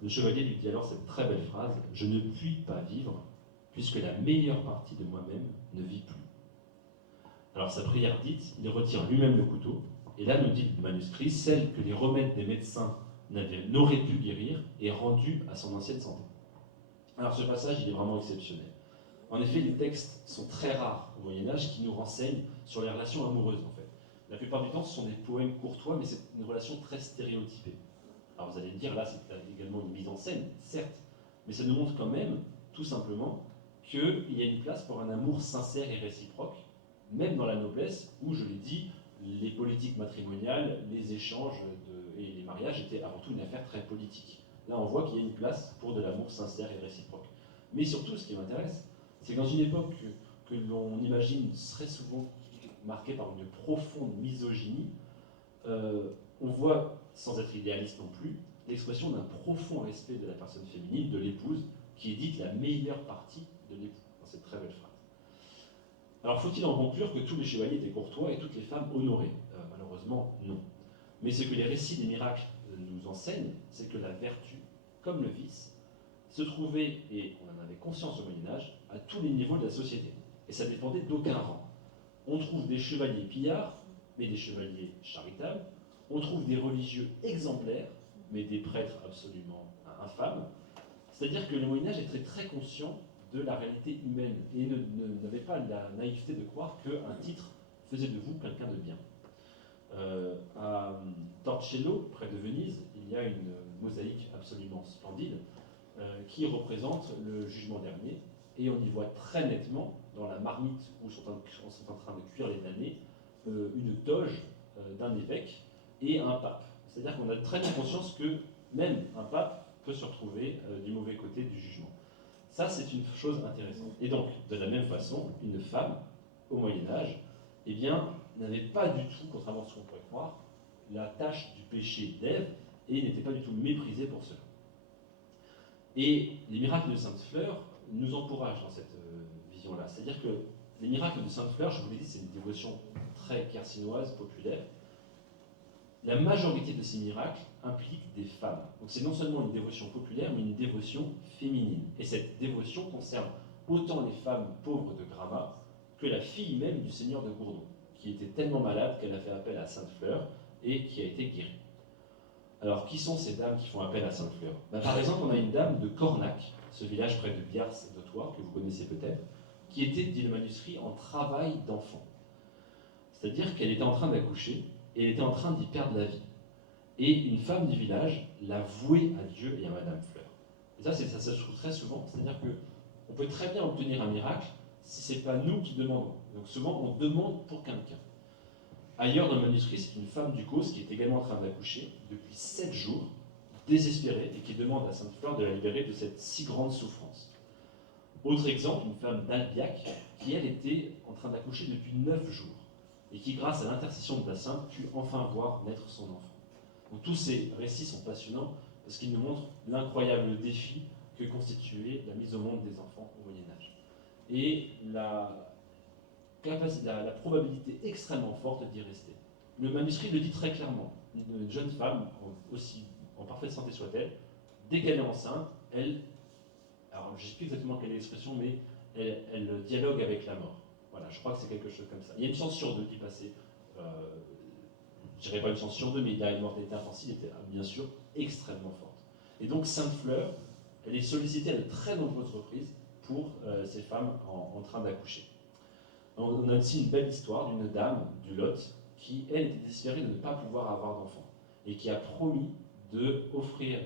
Le chevalier lui dit alors cette très belle phrase « Je ne puis pas vivre puisque la meilleure partie de moi-même ne vit plus ». Alors sa prière dite, il retire lui-même le couteau, et là nous dit le manuscrit, celle que les remèdes des médecins n'auraient pu guérir est rendue à son ancienne santé. Alors ce passage, il est vraiment exceptionnel. En effet, les textes sont très rares au Moyen-Âge qui nous renseignent sur les relations amoureuses en fait. La plupart du temps, ce sont des poèmes courtois, mais c'est une relation très stéréotypée. Alors vous allez me dire, là c'est également une mise en scène, certes, mais ça nous montre quand même, tout simplement, qu'il y a une place pour un amour sincère et réciproque, même dans la noblesse, où, je l'ai dit, les politiques matrimoniales, les échanges et les mariages étaient avant tout une affaire très politique. Là, on voit qu'il y a une place pour de l'amour sincère et réciproque. Mais surtout, ce qui m'intéresse, c'est que dans une époque que l'on imagine très souvent marquée par une profonde misogynie, on voit, sans être idéaliste non plus, l'expression d'un profond respect de la personne féminine, de l'épouse, qui est dite la meilleure partie de l'époux, dans cette très belle phrase. Alors faut-il en conclure que tous les chevaliers étaient courtois et toutes les femmes honorées? Malheureusement, non. Mais ce que les récits des miracles nous enseignent, c'est que la vertu, comme le vice, se trouvait, et on en avait conscience au Moyen-Âge, à tous les niveaux de la société. Et ça dépendait d'aucun rang. On trouve des chevaliers pillards, mais des chevaliers charitables. On trouve des religieux exemplaires, mais des prêtres absolument infâmes. C'est-à-dire que le Moyen-Âge était très conscient de la réalité humaine et n'avait pas la naïveté de croire qu'un titre faisait de vous quelqu'un de bien. À Torcello, près de Venise, il y a une mosaïque absolument splendide qui représente le jugement dernier, et on y voit très nettement, dans la marmite où sont en train de cuire les damnés, une toge d'un évêque et un pape. C'est-à-dire qu'on a très bien conscience que même un pape peut se retrouver du mauvais côté du jugement. Ça, c'est une chose intéressante. Et donc, de la même façon, une femme, au Moyen-Âge, eh bien, n'avait pas du tout, contrairement à ce qu'on pourrait croire, la tâche du péché d'Ève et n'était pas du tout méprisé pour cela. Et les miracles de Sainte Fleur nous encouragent dans cette vision-là. C'est-à-dire que les miracles de Sainte Fleur, je vous l'ai dit, c'est une dévotion très quercinoise, populaire. La majorité de ces miracles impliquent des femmes. Donc c'est non seulement une dévotion populaire, mais une dévotion féminine. Et cette dévotion concerne autant les femmes pauvres de Gramat que la fille même du seigneur de Gourdon, qui était tellement malade qu'elle a fait appel à Sainte Fleur et qui a été guérie. Alors, qui sont ces dames qui font appel à Sainte Fleur? Par exemple, on a une dame de Cornac, ce village près de Biars et d'Autoire, que vous connaissez peut-être, qui était, dit le manuscrit, en travail d'enfant. C'est-à-dire qu'elle était en train d'accoucher et elle était en train d'y perdre la vie. Et une femme du village l'a vouée à Dieu et à Madame Fleur. Et ça se trouve très souvent, c'est-à-dire qu'on peut très bien obtenir un miracle si ce n'est pas nous qui demandons. Donc souvent, on demande pour quelqu'un. Ailleurs dans le manuscrit, c'est une femme du Causse qui est également en train d'accoucher depuis 7 jours, désespérée, et qui demande à Sainte Fleur de la libérer de cette si grande souffrance. Autre exemple, une femme d'Albiac, qui elle était en train d'accoucher depuis 9 jours, et qui grâce à l'intercession de la Sainte put enfin voir naître son enfant. Donc tous ces récits sont passionnants parce qu'ils nous montrent l'incroyable défi que constituait la mise au monde des enfants au Moyen-Âge. Et la probabilité extrêmement forte d'y rester. Le manuscrit le dit très clairement. Une jeune femme, aussi en parfaite santé soit-elle, dès qu'elle est enceinte, alors je ne sais plus exactement quelle est l'expression, mais elle dialogue avec la mort. Voilà, je crois que c'est quelque chose comme ça. Il y a une chance sur deux d'y passer. Je dirais pas une chance sur deux, mais la mortalité infantile était bien sûr extrêmement forte. Et donc Sainte Fleur, elle est sollicitée à de très nombreuses reprises pour ces femmes en train d'accoucher. On a aussi une belle histoire d'une dame du Lot qui, elle, était désespérée de ne pas pouvoir avoir d'enfant et qui a promis d'offrir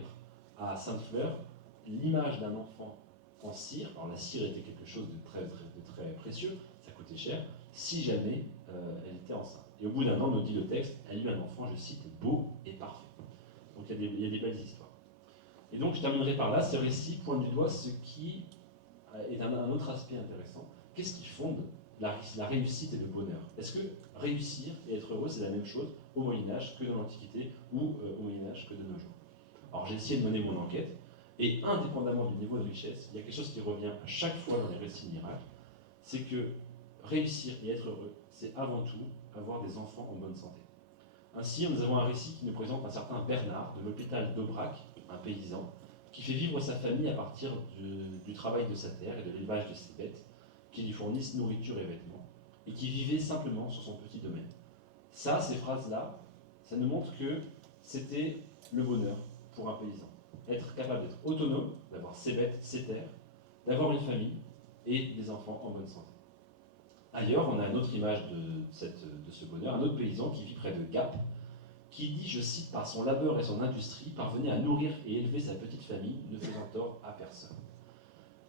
à Sainte Fleur l'image d'un enfant en cire. Alors la cire était quelque chose de très précieux, ça coûtait cher, si jamais elle était enceinte. Et au bout d'un an, nous dit le texte, elle eut un enfant, je cite, beau et parfait. Donc il y a des belles histoires. Et donc je terminerai par là, ce récit pointe du doigt ce qui est un autre aspect intéressant. Qu'est-ce qui fonde la réussite et le bonheur? Est-ce que réussir et être heureux, c'est la même chose au Moyen-Âge que dans l'Antiquité ou au Moyen-Âge que de nos jours? Alors j'ai essayé de mener mon enquête, et indépendamment du niveau de richesse, il y a quelque chose qui revient à chaque fois dans les récits miracles, c'est que réussir et être heureux, c'est avant tout avoir des enfants en bonne santé. Ainsi, nous avons un récit qui nous présente un certain Bernard de l'hôpital d'Aubrac, un paysan, qui fait vivre sa famille à partir du travail de sa terre et de l'élevage de ses bêtes, qui lui fournissent nourriture et vêtements, et qui vivait simplement sur son petit domaine. Ça, ces phrases-là, ça nous montre que c'était le bonheur pour un paysan. Être capable d'être autonome, d'avoir ses bêtes, ses terres, d'avoir une famille et des enfants en bonne santé. Ailleurs, on a une autre image de ce bonheur, un autre paysan qui vit près de Gap, qui dit, je cite, par son labeur et son industrie, parvenait à nourrir et élever sa petite famille, ne faisant tort à personne.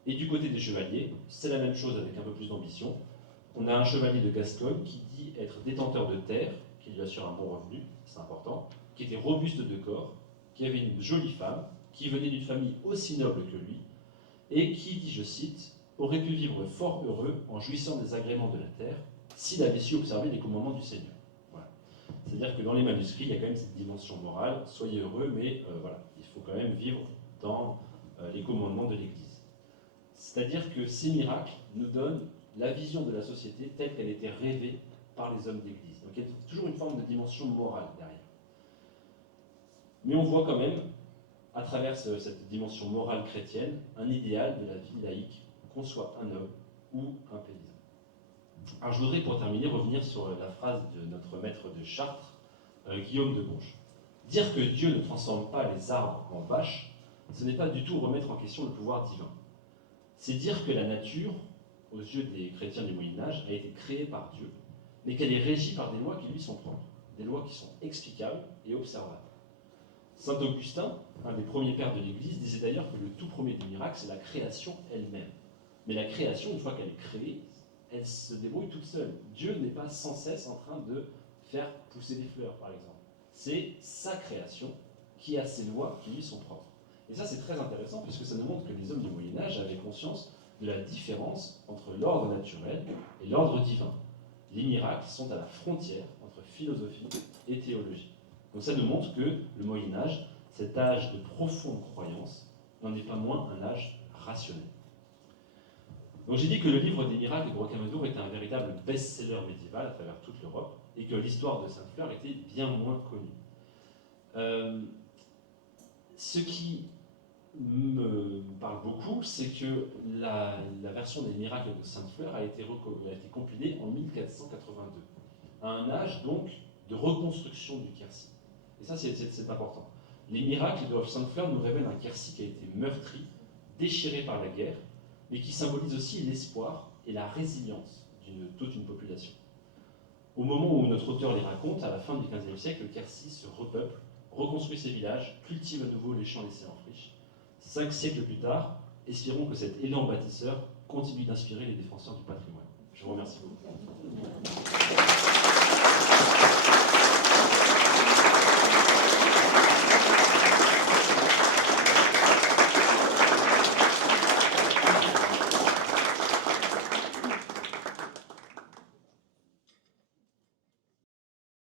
Et du côté des chevaliers, c'est la même chose avec un peu plus d'ambition. On a un chevalier de Gascogne qui dit être détenteur de terre, qui lui assure un bon revenu, c'est important, qui était robuste de corps, qui avait une jolie femme, qui venait d'une famille aussi noble que lui, et qui, dit, je cite, aurait pu vivre fort heureux en jouissant des agréments de la terre, s'il avait su observer les commandements du Seigneur. Voilà. C'est-à-dire que dans les manuscrits, il y a quand même cette dimension morale, soyez heureux, mais voilà, il faut quand même vivre dans les commandements de l'Église. C'est-à-dire que ces miracles nous donnent la vision de la société telle qu'elle était rêvée par les hommes d'Église. Donc il y a toujours une forme de dimension morale derrière. Mais on voit quand même, à travers cette dimension morale chrétienne, un idéal de la vie laïque, qu'on soit un homme ou un paysan. Alors je voudrais pour terminer revenir sur la phrase de notre maître de Chartres, Guillaume de Conches. Dire que Dieu ne transforme pas les arbres en vaches, ce n'est pas du tout remettre en question le pouvoir divin. C'est dire que la nature, aux yeux des chrétiens du Moyen-Âge, a été créée par Dieu, mais qu'elle est régie par des lois qui lui sont propres, des lois qui sont explicables et observables. Saint Augustin, un des premiers pères de l'Église, disait d'ailleurs que le tout premier des miracles, c'est la création elle-même. Mais la création, une fois qu'elle est créée, elle se débrouille toute seule. Dieu n'est pas sans cesse en train de faire pousser des fleurs, par exemple. C'est sa création qui a ses lois qui lui sont propres. Et ça, c'est très intéressant, puisque ça nous montre que les hommes du Moyen-Âge avaient conscience de la différence entre l'ordre naturel et l'ordre divin. Les miracles sont à la frontière entre philosophie et théologie. Donc ça nous montre que le Moyen-Âge, cet âge de profonde croyance, n'en est pas moins un âge rationnel. Donc j'ai dit que le livre des miracles de Rocamadour était un véritable best-seller médiéval à travers toute l'Europe, et que l'histoire de Sainte-Fleur était bien moins connue. Ce qui me parle beaucoup, c'est que la version des miracles de Sainte-Fleur a été compilée en 1482, à un âge donc de reconstruction du Quercy. Et ça, c'est important. Les miracles de Sainte-Fleur nous révèlent un Quercy qui a été meurtri, déchiré par la guerre, mais qui symbolise aussi l'espoir et la résilience de toute une population. Au moment où notre auteur les raconte, à la fin du XVe siècle, le Quercy se repeuple, reconstruit ses villages, cultive à nouveau les champs laissés en friche. 5 siècles plus tard, espérons que cet élan bâtisseur continue d'inspirer les défenseurs du patrimoine. Je vous remercie beaucoup.